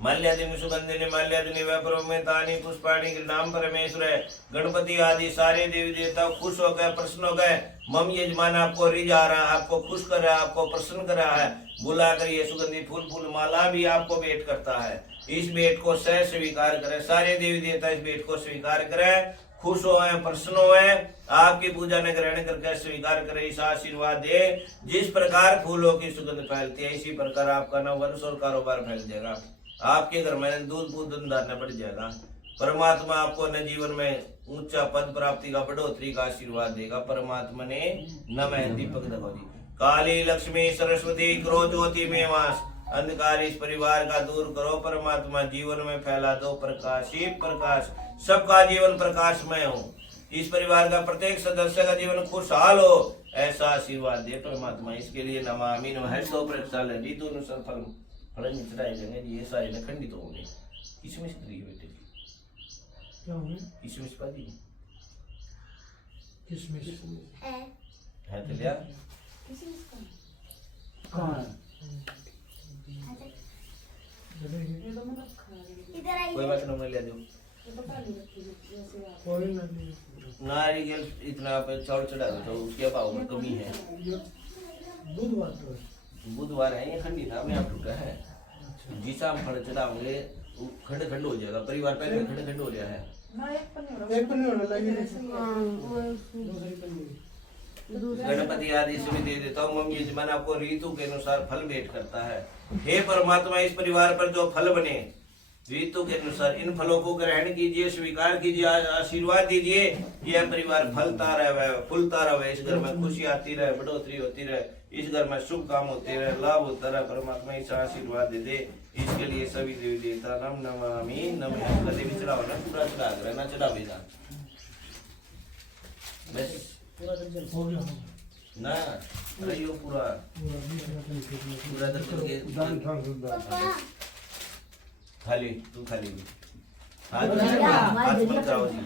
माल्यादिनी सुगंधिनी माल्यादिनी वैभवमेतानि पुष्पाणि नाम परमेश्वर है। गणपति आदि सारे देवी देवता खुश हो गए, प्रसन्न हो गए। मम यजमान आपको रिझा रहा है, आपको खुश कर रहा है, आपको प्रसन्न कर रहा है। बुलाकर ये सुगंधी फूल फूल माला भी आपको भेंट करता है। इस भेंट को सह स्वीकार करें, सारे देवी देवता इस भेंट को स्वीकार करें, खुश हो, प्रसन्न हो, आपकी पूजा ने ग्रहण करके स्वीकार करें। इस आशीर्वाद दे जिस प्रकार फूलों की सुगंध फैलती है, इसी प्रकार आपका न वंश और कारोबार फैल जाएगा। आपके घर में दूध दूध धंधा बढ़ जाएगा। परमात्मा आपको न जीवन में ऊंचा पद प्राप्ति का बढ़ोतरी का आशीर्वाद देगा। परमात्मा ने नमः। दीपक दखो जी। काली लक्ष्मी सरस्वती क्रोध ज्योति में वास, अंधकार इस परिवार का दूर करो। परमात्मा जीवन में फैला दो प्रकाश ही प्रकाश, सबका जीवन प्रकाशमय हो। इस परिवार का प्रत्येक सदस्य का जीवन खुशहाल हो, ऐसा आशीर्वाद दे परमात्मा। इसके लिए नमामि नमः। सौ प्रक्षाल ऋतु अनुसार फल फल चढ़ाए जाएंगे। ये सारे न खंडित होंगे। किशमिश करिए बेटे, क्या होंगे? किशमिश पादी किशमिश है तो लिया कहाँ है? कोई बात नहीं, मैं ले दूं। कोई नहीं। नारियल इतना पे चावल चढ़ा दो तो उसके भाव में कमी है। बुधवार तो है। बुधवार है, ये खंडी था मैं आप टूटा है। जिसा हम फल चढ़ाओगे वो खंड खंड हो जाएगा। परिवार पहले खंड खंड हो गया है। एक पन्नी होने लगी। दूसरी पन्नी। गणपति आदि से भी दे देता हूँ। मम यजमान आपको ऋतु के अनुसार फल भेंट करता है। हे परमात्मा, इस परिवार पर जो फल बने ऋतु के अनुसार, इन फलों को ग्रहण कीजिए, स्वीकार कीजिए, आशीर्वाद दीजिए। यह परिवार फलता रहे, फूलता रहे, इस घर में खुशी आती रहे, बढ़ोतरी होती रहे, इस घर में शुभ काम होते रहे, लाभ होता रहे। परमात्मा इस आशीर्वाद दे दे। इसके लिए सभी देवी देवता नाम नमामि नमः। कभी भी चढ़ाओ ना, पूरा चढ़ा कर ना चढ़ावेगा बस हो गया ना, अरे यो पूरा दर्शन के खाली तू खाली हाथ मत जाओ जी।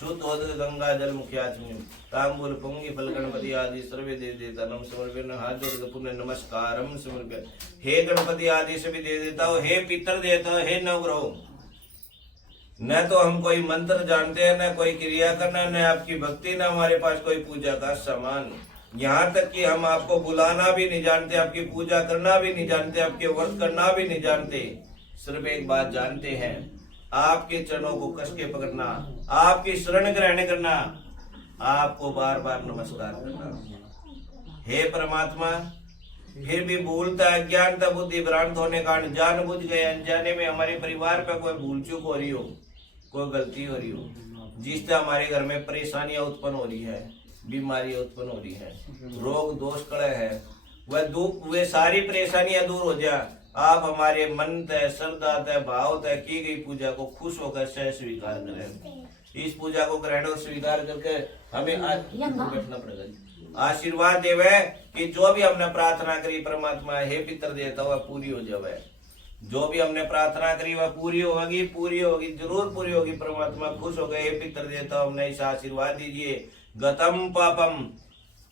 शुद्ध होद गंगा जल मुख्याचम्य तांबूल पुंगी फल गणपति आदि सर्वे देव देवता नम समर्पण। हाथ जोड़ के पुण्य नमस्कारम समर्पण। हे गणपति आदि सभी देव देवता हो, हे पितर देवता, हे नवग्रह, न तो हम कोई मंत्र जानते हैं, न कोई क्रिया करना, न आपकी भक्ति, न हमारे पास कोई पूजा का सामान। यहाँ तक कि हम आपको बुलाना भी नहीं जानते, आपकी पूजा करना भी नहीं जानते, आपके व्रत करना भी नहीं जानते। सिर्फ एक बात जानते हैं, आपके चरणों को कस के पकड़ना, आपकी शरण ग्रहण करना, आपको बार बार नमस्कार करना। हे परमात्मा, फिर भी भूलता, अज्ञानता, बुद्धि भ्रांत होने का जान बुझ गए अनजाने में हमारे परिवार पर कोई भूल चूक हो रही हो, कोई गलती हो रही हो, जिससे हमारे घर में परेशानियां उत्पन्न हो रही है, बीमारी उत्पन्न हो रही है, रोग दोष कलह है, वह सारी परेशानियां दूर हो जाए। आप हमारे मन तय, श्रद्धा तय, भाव तय की गई पूजा को खुश होकर सह स्वीकार करें। इस पूजा को ग्रहण और स्वीकार करके हमें बैठना पड़ेगा। आशीर्वाद देवे कि जो भी हमने प्रार्थना करी परमात्मा, हे पितर देवता, वह पूरी हो जावे। जो भी हमने प्रार्थना करी वह पूरी होगी, पूरी होगी, जरूर पूरी होगी। परमात्मा खुश हो गए। हे पितर देवता, हमने इस आशीर्वाद दीजिए। गतम पापम,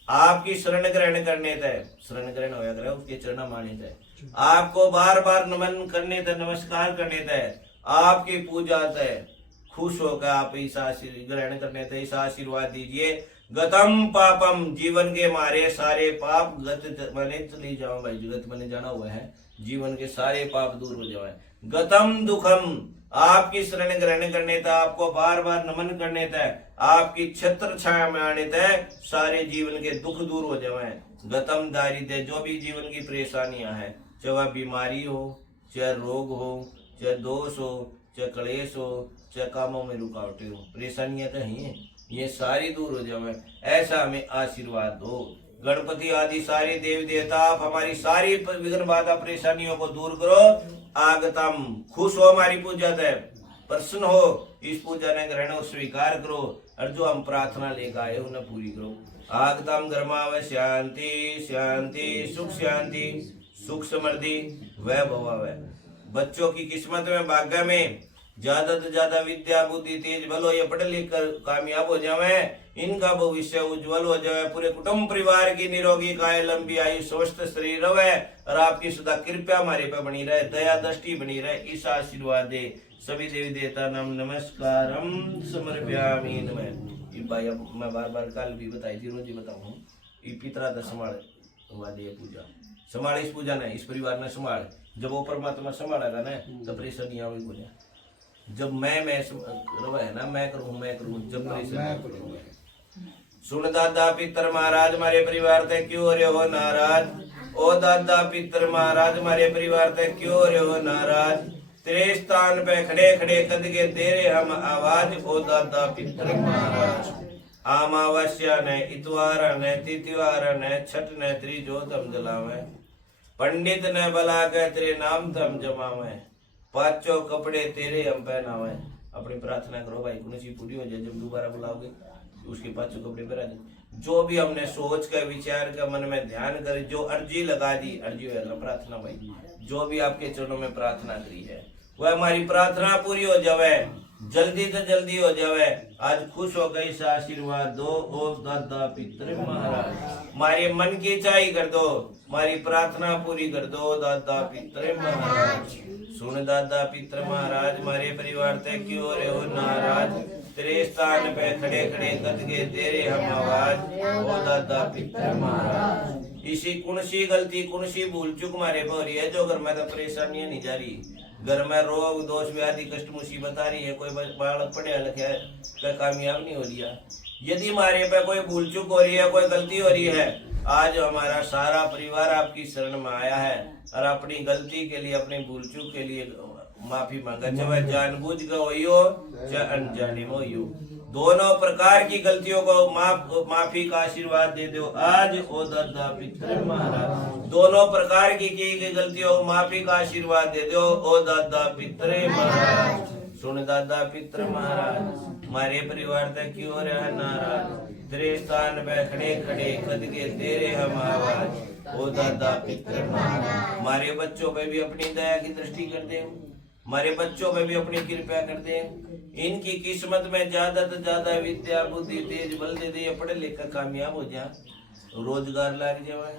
आपकी शरण ग्रहण करने तय, शरण ग्रहण होया करे, उसके चरण माने तय, आपको बार बार नमन करने तय, नमस्कार करने तय, आपकी पूजा तय, खुश होकर आप इस आशीर्वाद ग्रहण करने तय इस आशीर्वाद दीजिए। गतम पापम, जीवन के हमारे सारे पाप गत मैंने चली जाओ भाई, जगत मैंने जाना हुआ है, जीवन के सारे पाप दूर हो जाए। गतम दुखम, आपकी शरण ग्रहण करने था, आपको बार बार नमन करने था, आपकी छत्र छाया में आने तक सारे जीवन के दुख दूर हो जाए। गतम दारिद्र्य, जो भी जीवन की परेशानियां हैं, चाहे वह बीमारी हो, चाहे रोग हो, चाहे दोष हो, चाहे क्लेश हो, चाहे कामों में रुकावटें हो, परेशानियां तो हैं, ये सारी दूर हो जाए, ऐसा हमें आशीर्वाद दो। गणपति आदि सारे देव देवता, आप हमारी सारी विघ्न बाधा परेशानियों को दूर करो। आगतम, खुश हो हमारी पूजा से, प्रसन्न हो, इस पूजा ने ग्रहण और स्वीकार करो, और जो हम प्रार्थना लेकर आए उन्हें पूरी करो। आगतम गर्माव शांति शांति, सुख शांति, सुख समृद्धि, वैभव है। बच्चों की किस्मत में, भाग्य में ज्यादा से ज्यादा विद्या बुद्धि तेज बल हो, ये पढ़ लिख कर कामयाब हो जावे, इनका भविष्य उज्जवल हो जाए, पूरे कुटुंब परिवार की निरोगी काय लंबी आयु स्वस्थ शरीर रहे, और आपकी सदा कृपा हमारे पे बनी रहे, दया दृष्टि बनी रहे, इस आशीर्वाद दे। सभी देवी देवता नाम नमस्कारम समर्पयामि नमः। ये भाई अब मैं बार बार कल भी बताई थी, रोज ही बताऊँ, ये पितरा का संभाल वाली पूजा, संभाल इस पूजा ने, इस परिवार ने संभाल। जब वो परमात्मा संभालेगा ना, तो परेशानियां हुई बोले। जब मैं है ना, मैं करूँ, जब परेशानी। सुन दादा पितर महाराज, हमारे परिवार ते क्यों हो रहे हो नाराज। ओ दादा पितर महाराज, हमारे परिवार ते क्यों हो रहे हो नाराज। तेरे स्थान पे खड़े खड़े कद के दे रहे हम आवाज, ओ दादा पितर महाराज। अमावस्या ने, इतवार ने, तिथिवार ने, छठ ने, त्रिजोत हम जलावे, पंडित ने बुला के तेरे नाम तम जमावे, पांचों कपड़े तेरे हम पहनावे। अपनी प्रार्थना करो भाई, कुछ पूरी हो जाए, जब दोबारा बुलाओगे उसके पांचों कपड़े पहना दे। जो भी हमने सोच कर विचार कर मन में ध्यान कर, जो अर्जी लगा दी, अर्जी होगा प्रार्थना भाई, जो भी आपके चरणों में प्रार्थना करी है वह हमारी प्रार्थना पूरी हो जावे, जल्दी से जल्दी हो जावे। आज खुश हो गई से आशीर्वाद दो, ओ दादा पितर महाराज, हमारे मन की इच्छाई कर दो, हमारी प्रार्थना पूरी कर दो दादा पितर महाराज। सुन दादा पितर महाराज, हमारे परिवार ते क्यों रहे हो नाराज। तेरे स्थान पे खड़े खड़े कद के तेरे हम आवाज, ओ दादा पितर महाराज। इसी कौन सी गलती, कौन सी भूल चूक हमारे पर हो रही है, जो घर में तो परेशानियां नहीं जा रही, घर में रोग दोष व्याधि कष्ट मुसीबत आ रही है, कोई बालक पढ़े लिखे है कामयाब नहीं हो रहा। यदि हमारे पे कोई भूल चूक हो रही है, कोई गलती हो रही है, आज हमारा सारा परिवार आपकी शरण में आया है, और अपनी गलती के लिए, अपनी भूल चूक के लिए माफी मांगा, चाहे जानबूझ कर हुई हो चाहे अनजाने में हुई हो, दोनों प्रकार की गलतियों को माफी का आशीर्वाद दे दो आज, ओ दादा पितर महाराज। दोनों प्रकार की गई गलतियों को माफी का आशीर्वाद दे दो, ओ दादा पितर महाराज। सुन दादा पितर महाराज, हमारे परिवार तक क्यों रहा नाराज। तेरे स्थान पे खड़े खड़े कद के तेरे हम आवाज, ओ दादा पितर महाराज। हमारे बच्चों पे भी अपनी दया की दृष्टि कर दे, हमारे बच्चों में भी अपनी कृपा कर दे, इनकी किस्मत में ज्यादा से ज्यादा विद्या बुद्धि तेज बल दे दे, पढ़े लिखकर कामयाब हो जाए, रोजगार लग जाए,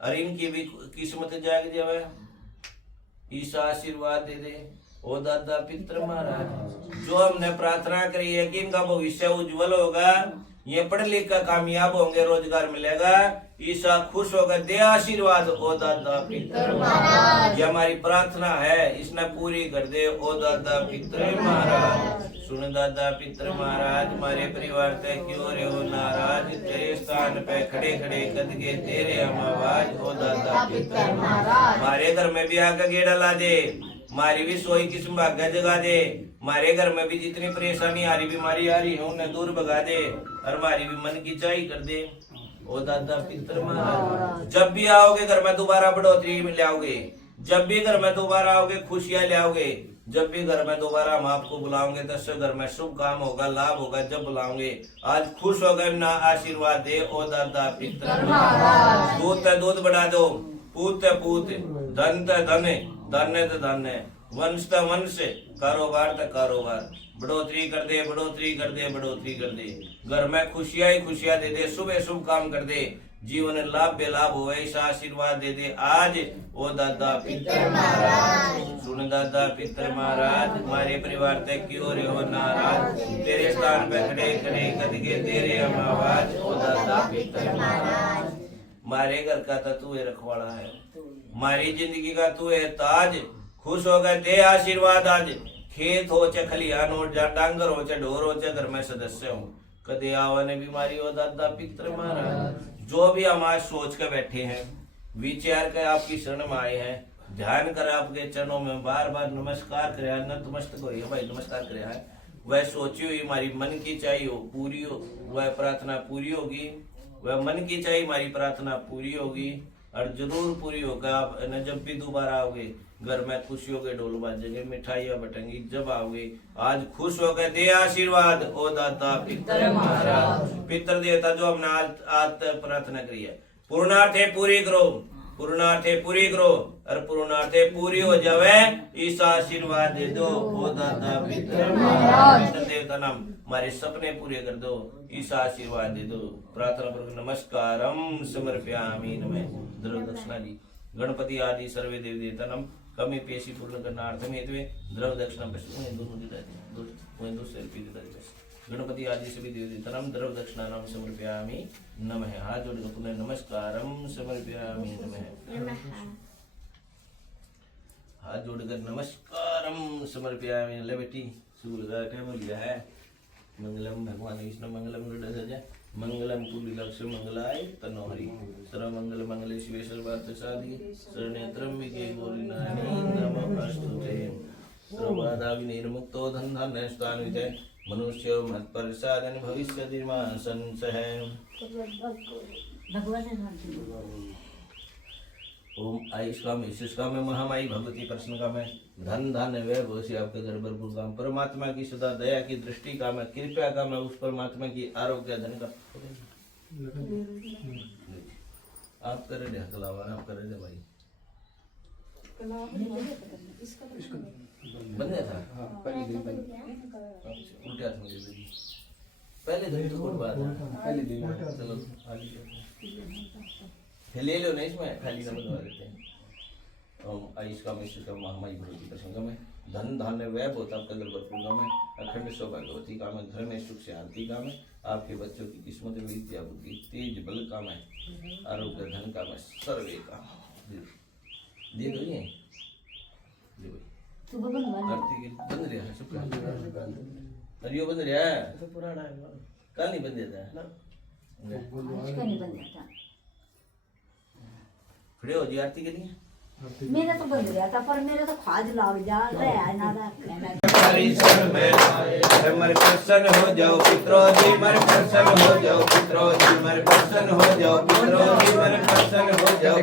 और इनकी भी किस्मत जाग जाए, इस आशीर्वाद दे दे, ओ दादा पितर महाराज। जो हमने प्रार्थना करी है कि इनका भविष्य उज्जवल होगा, ये पढ़ लिख कर कामयाब होंगे, रोजगार मिलेगा, ईसा खुश होकर दे आशीर्वाद, ओ दादा पितर महाराज। ये हमारी प्रार्थना है, इसने पूरी कर दे, ओ दादा पितर महाराज। सुन दादा पितर महाराज, हमारे परिवार से क्यों रहे हो नाराज। तेरे स्थान पे खड़े खड़े कद के तेरे हम आवाज, ओ दादा पितर महाराज। हमारे घर में भी आकर गेड़ा ला दे, हमारी भी सोई किस्म भाग्य जगा दे, हमारे घर में भी जितनी परेशानी आ रही, बीमारी आ रही है, उन्हें दूर भगा दे, और हमारी भी मन की चाही कर दे, ओ दादा पितर महाराज। जब भी आओगे घर में दोबारा बढ़ोतरी ले आओगे, जब भी घर में दोबारा आओगे खुशियां ले आओगे, जब भी घर में दोबारा हम आपको बुलाओगे तो घर में शुभ काम होगा, लाभ होगा। जब बुलाओगे आज खुश हो गए ना, आशीर्वाद दे, ओ दादा पितर महाराज। दूध ते दूध बढ़ा दो, पूत ते पूत, धन ते धन, धन्य ते धन्य, वंश ते वंश, कारोबार ते कारोबार, बढ़ोतरी कर दे, बढ़ोतरी कर दे, बढ़ोतरी कर दे। घर में खुशियां ही खुशियां दे दे, सुबह शुभ काम कर दे, जीवन लाभ बेलाभ हो, ऐसा आशीर्वाद दे दे आज, ओ दादा पितर महाराज। सुन दादा पितर महाराज, हमारे परिवार तक क्यों रहे हो नाराज। तेरे स्थान पे खड़े खड़े कद के तेरे हम आवाज, ओ दादा पितर महाराज। हमारे घर का तो तू है रखवाड़ा है, हमारी जिंदगी का तू है ताज, खुश हो गए दे आशीर्वाद आज। खेत हो चाहे खलिहान हो, डांगर हो चाहे ढोर हो चाहे घर में सदस्य हो, कदे आवाने बीमारी हो दादा पितर महाराज। जो भी हम आज सोच के बैठे हैं, विचार कर आपकी शरण में आए हैं, ध्यान कर आपके चरणों में बार बार नमस्कार करे, नतमस्तक हो भाई नमस्कार करे है। वह सोची हुई हमारी मन की चाहिए हो पूरी हो, वह प्रार्थना पूरी होगी। वह मन की चाहिए हमारी प्रार्थना पूरी होगी और जरूर पूरी होगा। आप न जब भी दोबारा आओगे घर में खुशियों के ढोल बाजेंगे, मिठाइयाँ बटेंगी जब आओगे। आज खुश हो गए दे आशीर्वाद ओ दाता पितर महाराज। पितर देवता जो हमने आज प्रार्थना करी है पूर्णार्थे पूरी करो, पूर्णार्थे पूरी करो और पूर्णार्थे पूरी हो जावे। इस आशीर्वाद दे दो ओ दाता पितर महाराज। पितर देवता नाम हमारे सपने पूरे कर दो, इस आशीर्वाद दे दो। प्रार्थना पूर्वक नमस्कारम समर्पयामि नमः। द्रव दक्षिणा दी गणपति आदि सर्वे देवी देवता नाम कमी पेशी पूर्ण करनार्थम हेतु द्रव दक्षिणा दोनों दो सेल्फी गणपति आदि सभी देवी देवता नाम द्रव दक्षिणा नाम समर्पयामि नमः। हाथ जोड़कर पुनः नमस्कारम समर्पयामि नमः। हाथ जोड़कर नमस्कारम समर्पयामि। ले बेटी सूल का क्या बोलिया है? मंगलम भगवान विष्णु मंगलम गरुड़ध्वज मंगलम पुंडरीकाक्ष मंगलाय तनोहरि सर्वमंगल मंगले शिवे सर्वार्थ साधिके शरण्ये त्र्यंबके गौरी नारायणी नमोस्तुते। सर्वबाधा विनिर्मुक्तो धनधान्यस्तान्विते मनुष्यो मत्प्रसादन भविष्यति मा संशय। ओम आयुष काम ईश्वर काम महामाई भगवती प्रश्न काम धन धान्य व्यय भविष्य आपके घर भरपूर काम परमात्मा की सदा दया की दृष्टि का मैं कृपया का मैं उस परमात्मा की आरोग्य धन का आप कर रहे कलावान आप कर रहे भाई बन गया था उल्टे हाथ में पहले दिन तो कोई बात पहले दिन चलो ले लो नहीं इसमें खाली नमक लगा देते हैं। ओम आयुष का मिश्र का महामाई भगवती का संगम है धन धान्य व्यय बहुत आपका घर भरपूर काम है अखंड सौभाग्यवती काम है घर में सुख शांति काम है आपके बच्चों की किस्मत में विद्या बुद्धि तेज बल काम है आरोग्य धन काम है सर्वे काम दे दो ये आरती के बंद रहा है सब अरियो बंद रहा है तो पुराना है कल नहीं बंद देता है खड़े हो जी आरती के लिए। मेरा तो बंद गया था पर मेरा तो ख्वाज लाग जा रहा है ना मर प्रसन्न हो जाओ पित्रोजी मर प्रसन्न हो जाओ पित्रोजी मर प्रसन्न हो जाओ पित्रोजी मर प्रसन्न हो जाओ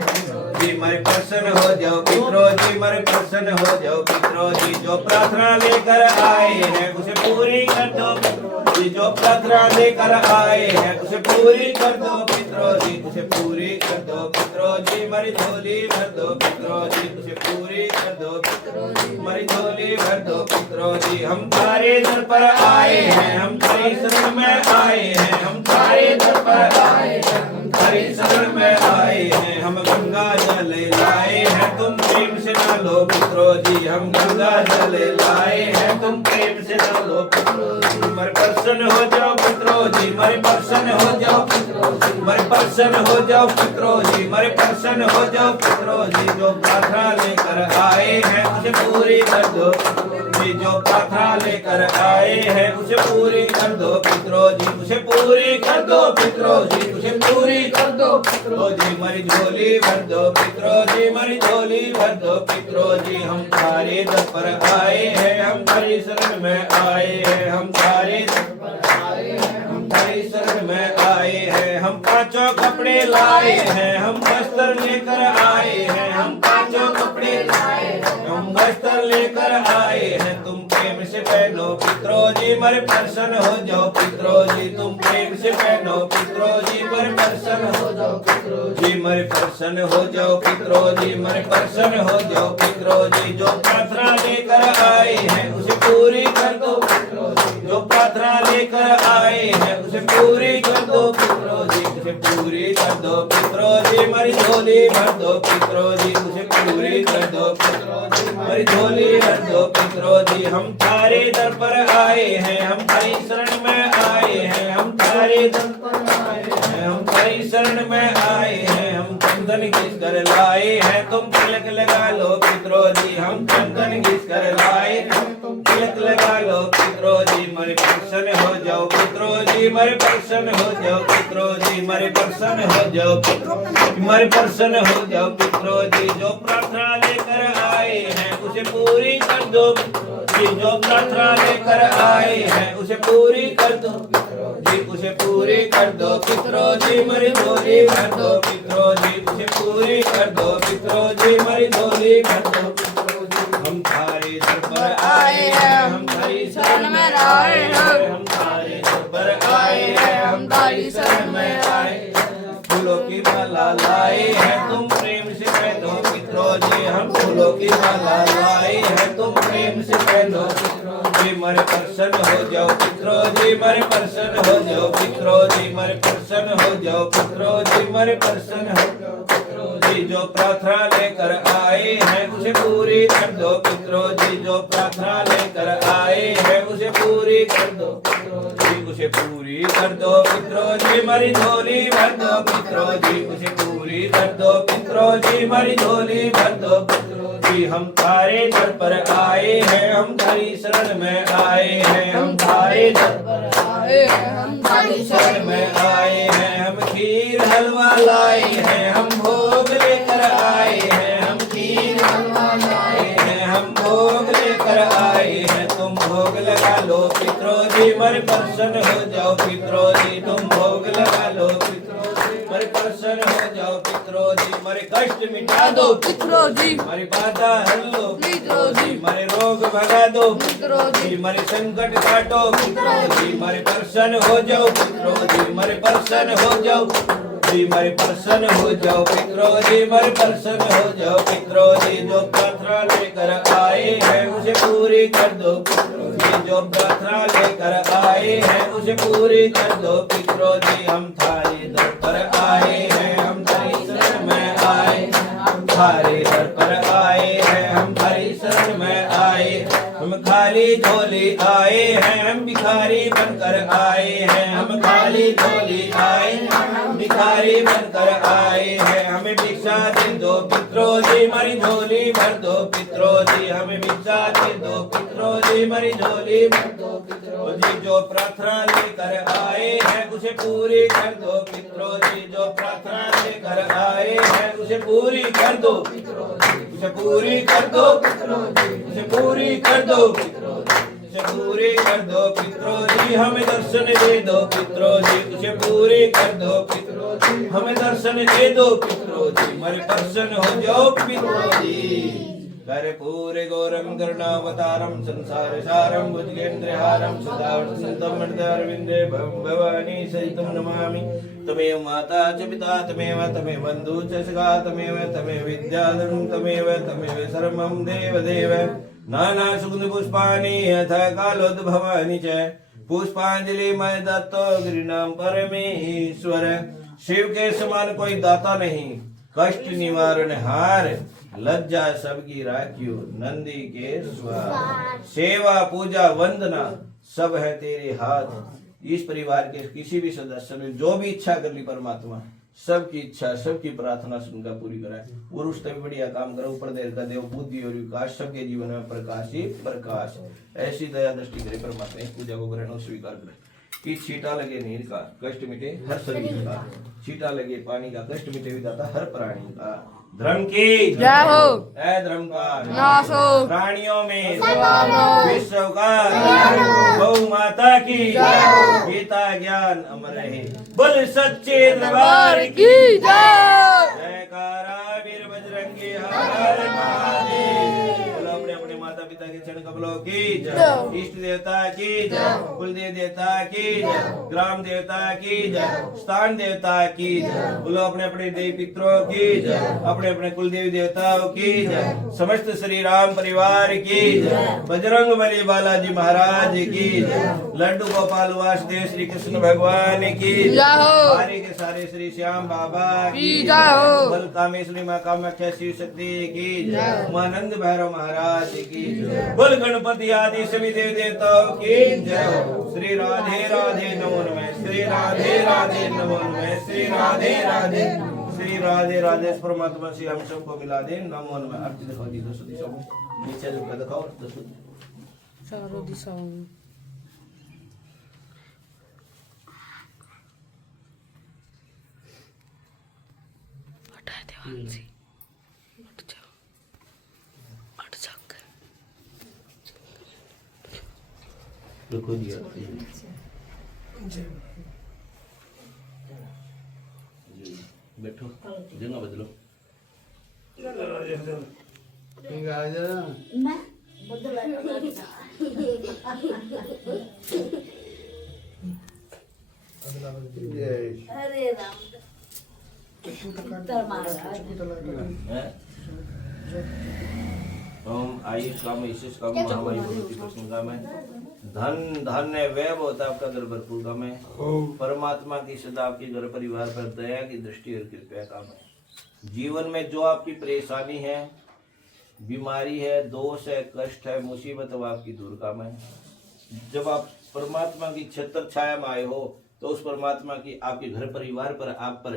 जी मर प्रसन्न हो जाओ पित्रोजी मर प्रसन्न हो जाओ पित्रोजी जो प्रार्थना लेकर आए हैं उसे पूरी कर दो पित्रोजी जो प्रार्थना लेकर आए हैं उसे पूरी कर दो पित्रोजी उसे पूरी कर दो पित्रोजी मरी झोली भर दो पित्रोजी उसे पूरी कर दो पित्रोजी मरी झोली भर दो पित्रोजी हम तारे दर पर आए हैं हम तारी शरण में आए हैं हम तारे दर पर आए हैं हम तारी शरण में आए हैं हम गंगा जल लाए हैं तुम प्रेम से न लो पित्रोजी हम गंगा जल लाए हैं तुम प्रेम से न लो पित्रोजी मर प्रसन्न हो जाओ पित्रोजी मर प्रसन्न हो जाओ पित्रोजी मर प्रसन्न हो जाओ पित्रोजी मर प्रसन्न हो जाओ पित्रोजी जो प्रार्थना लेकर आए हैं उसे पूरी कर दो जो प्रार्थना लेकर आए हैं उसे पूरी कर दो पित्रोजी उसे पूरी कर दो पित्रोजी उसे पूरी कर दो पित्रोजी मरी झोली भर दो पित्रोजी मरी झोली भर दो पित्रोजी हम तारे दर पर आए हैं हम तारी शरण में आए हैं हम तारे दर पर आए हैं हम तारी शरण में आए हैं हम पांचों कपड़े लाए हैं हम वस्त्र लेकर आए हैं हम पांचों कपड़े लाए हैं हम वस्त्र लेकर आए हैं तुम प्रेम से पहनो पित्रोजी मर प्रसन्न हो जाओ पित्रोजी तुम प्रेम से पहनो पित्रोजी मर प्रसन्न हो जाओ पित्रोजी मर प्रसन्न हो जाओ पित्रोजी मर प्रसन्न हो जाओ पित्रोजी जो प्रार्थना लेकर आए हैं उसे पूरी कर दो पित्रोजी जो प्रार्थना लेकर आए हैं उसे पूरी कर दो पित्रोजी उसे पूरी कर दो पित्रोजी मरी झोली भर दो पित्रोजी उसे पूरी कर दो पित्रोजी मरी झोली भर दो पित्रोजी हम तारे दर पर आए हैं हम तारी शरण में आए हैं हम तारे दर पर आए हैं हम तारी शरण में आए हैं हम चंदन किस कर लाए हैं तुम तिलक लगा लो पितरों जी हम चंदन घिस कर लाए तिलक लगा लो पितरों जी मरे प्रसन्न हो जाओ पितरों जी मरे प्रसन्न हो जाओ पितरों जी मरे प्रसन्न हो जाओ मरे प्रसन्न हो जाओ पितरों जी जो प्रार्थना लेकर आए हैं उसे पूरी कर दो जी जो प्रार्थना लेकर आए हैं उसे पूरी कर दो जी उसे पूरी कर दो पितरों जी मरी झोली भर दो पितरों जी उसे पूरी कर दो पितरों जी मरी झोली भर दो हम थारे दर पर आए हैं हम थारी शरण में आए हैं हम थारे दर पर आए हैं हम थारी शरण में आए फूलों की माला लाए हैं तुम प्रेम से पहनो पितरों जी हम फूलों की माला लाए हैं तुम प्रेम से पहनो जी मरे प्रसन्न हो जाओ पितरों जी मरे प्रसन्न हो जाओ पितरों जी मरे प्रसन्न हो जाओ पितरों जी मरे प्रसन्न हो जाओ जी जो प्रार्थना लेकर आए हैं उसे पूरी कर दो पितरों जी जो प्रार्थना लेकर आए हैं उसे पूरी कर दो जी उसे पूरी कर दो पितरों जी मरी झोली भर दो पितरों जी उसे पूरी कर दो पितरों जी मरी झोली भर दो पितरों जी हम थारे दर पर आए हैं हम थारी शरण में आए हैं हम थारे दर पर आए हैं हम थारी शरण में आए हैं हम खीर हलवा लाए हैं हम भोग लेकर आए हैं हम खीर हलवा लाए हैं हम भोग लेकर आए हैं तुम भोग लगा लो पितरों जी मरे प्रसन्न हो जाओ पितरों जी तुम भोग लगा लो पितरों जी मरे प्रसन्न हो जाओ पितरों जी मरे कष्ट मिटा दो पितरों जी मरे बाधा हर लो पितरों जी मरे रोग भगा दो पितरों जी मरे संकट काटो पितरों जी मरे प्रसन्न हो जाओ पितरों जी मरे प्रसन्न हो जाओ जी मरे प्रसन्न हो जाओ पितरों जी मरे प्रसन्न हो जाओ पितरों जी जो प्रार्थना लेकर आए हैं उसे पूरी कर दो पितरों जी जो प्रार्थना लेकर आए हैं उसे पूरी कर दो पितरों जी हम थारे दर पर आए हैं हम थारी शरण में आए हम थारे दर पर आए हैं हम थारी शरण में आए हम खाली झोली आए हैं हम भिखारी बनकर आए हैं हम खाली झोली आए हम भिखारी बनकर आए हैं हमें भिक्षा दे दो पितरों जी मरी झोली भर दो पितरों जी हमें भिक्षा दे दो पितरों जी मरी झोली भर दो पितरों जी जो प्रार्थना लेकर आए हैं उसे पूरी कर दो पितरों जी जो प्रार्थना लेकर आए हैं उसे पूरी कर दो पितरों जी उसे पूरी कर दो पितरों जी उसे पूरी कर दो पितरों जी उसे पूरी कर दो पितरों जी हमें दर्शन दे दो पितरों जी उसे पूरी कर दो पितरों जी हमें दर्शन दे दो पितरों जी मरे प्रसन्न हो जाओ पितरों जी कर्पूरे गौरम करुणावतारम संसार सारम भुजगेन्द्रहारम सदा वसन्तं हृदयारविन्दे भवानी सहितं नमामि तमेव माता च पिता तमेव बन्धु च सखा तमेव विद्याधरं तमेव सर्वं देवदेव नाना सुगंध पुष्पाणि यथा कालोद्भवानि च पुष्पांजलि मय दत्तो गिरिनाम परमेश्वर शिव के समान कोई दाता नहीं कष्ट निवारण हार लज्जा सबकी राखियो नंदी के स्वार सेवा पूजा वंदना सब है तेरे हाथ इस परिवार के किसी भी सदस्य ने जो भी इच्छा कर ली परमात्मा सबकी इच्छा सबकी प्रार्थना सुनकर पूरी कराए और उस तभी बढ़िया काम करो ऊपर देर का देव बुद्धि और विकास सबके जीवन में प्रकाश ही प्रकाश ऐसी दया दृष्टि करे परमात्मा इस पूजा को ग्रहण स्वीकार करे कि छीटा लगे नीर का कष्ट मिटे हर शरीर का छीटा लगे पानी का कष्ट मिटे विधाता हर प्राणी का धर्म की जय हो अधर्म का नाश हो प्राणियों में सवाल हो विश्व का गौ माता की गीता ज्ञान अमर रहे बोल सच्चे दरबार की जय जयकारा वीर बजरंगी हर महादेव बोलो अपने अपने माता पिता के चरण कमलों की जय इष्ट देवता की जय कुलदेव देवता की जय ग्राम देवता की जय स्थान देवता की जय बोलो अपने अपने देवी पितरों की जय अपने अपने कुलदेवी देवताओं की जय समस्त श्री राम परिवार की जय बजरंग बली बालाजी महाराज की जय लड्डू गोपाल वासुदेव श्री कृष्ण भगवान की जय हो सारे के सारे श्री श्याम बाबा की जय हो बल कामेश्वरी माँ कामाख्या शिव शक्ति की जय उमानंद भैरव महाराज की जय बोल गणपति आदि सभी देव देवताओं की जय श्री राधे राधे नमो नमः श्री राधे राधे नमो नमः श्री राधे राधे श्री राधे राधेश परमात्मा से हम सबको मिला दे। नमो नमः। आरती दिखाओ जी, दसों दिशाओं में नीचे झुका दिखाओ दसों। चारों दिशाओं में। हटा दे से, हट जाओ, हट जाओ। देखो जी बैठो, जगह बदलो। मैं बदल अरे राम तर महाराज ओम आयुष काम ईशिष काम महामायु भगवती प्रसन्न काम है। धन धान्य व्यय होता आपका घर भरपूर काम है। परमात्मा की सदा आपके घर परिवार पर दया की दृष्टि और कृपया काम है। जीवन में जो आपकी परेशानी है, बीमारी है, दोष है, कष्ट है, मुसीबत है, वो आपकी दूर काम है। जब आप परमात्मा की छत्र छाया में आए हो तो उस परमात्मा की आपके घर परिवार पर आप पर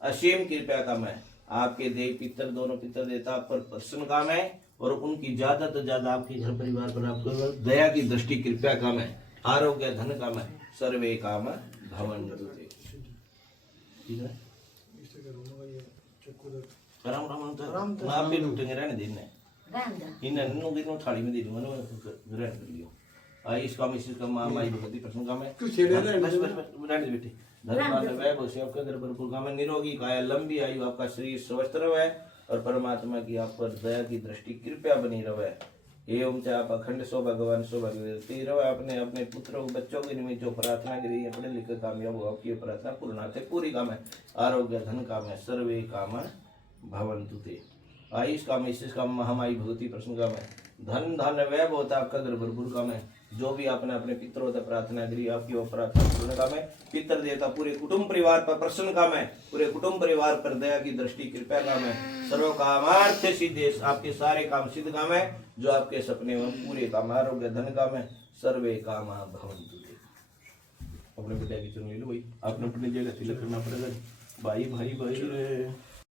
असीम कृपया काम है। आपके देव पितर दोनों पितर देवता आप पर प्रसन्न काम है और उनकी ज्यादा से ज्यादा आपके घर परिवार पर आपको दया की दृष्टि कृपया काम है। आरोग्य धन काम है। सर्वे काम भवन्तु ते। ठीक है, राम राम तो आप भी लूटेंगे रहने देने इन नु गिनो थाली में दे दूंगा ना रहने कर लियो। इस काम माई भगवती प्रसन्न काम है। बस बस बस रहने दे बेटे। धन्यवाद वह बसे आपका घर भरपूर काम है। निरोगी काया लंबी आयु आपका शरीर स्वस्थ रहे और परमात्मा की आप पर दया की दृष्टि कृपया बनी रहे। एवं चाहे आप अखंड सो भगवान सो भगवती रहे। अपने अपने पुत्रों बच्चों के निमित्त जो प्रार्थना करी पढ़े लिखे कामयाब हो आपकी प्रार्थना पूर्ण से पूरी काम है। आरोग्य धन काम है। सर्वे काम भवन्तु ते। आयुष काम ईशिष काम महामाई भगवती प्रसन्न काम है। धन धान्य व्यय होता आपका घर भरपूर काम है। जो भी आपने अपने पितरों से प्रार्थना करी आपकी वो प्रार्थना पूर्ण काम है। पितर देवता पूरे कुटुंब परिवार पर प्रसन्न काम है। पूरे कुटुंब परिवार पर दया की दृष्टि कृपया काम है। सर्व कामार्थ सिद्धि आपके सारे काम सिद्ध काम है। जो आपके सपने में पूरे काम। आरोग्य धन काम है। सर्वे काम भवन्तु ते। अपने पिता की चुन लो भाई, आपने अपनी जगह तिलक करना पड़ेगा। भाई भाई भाई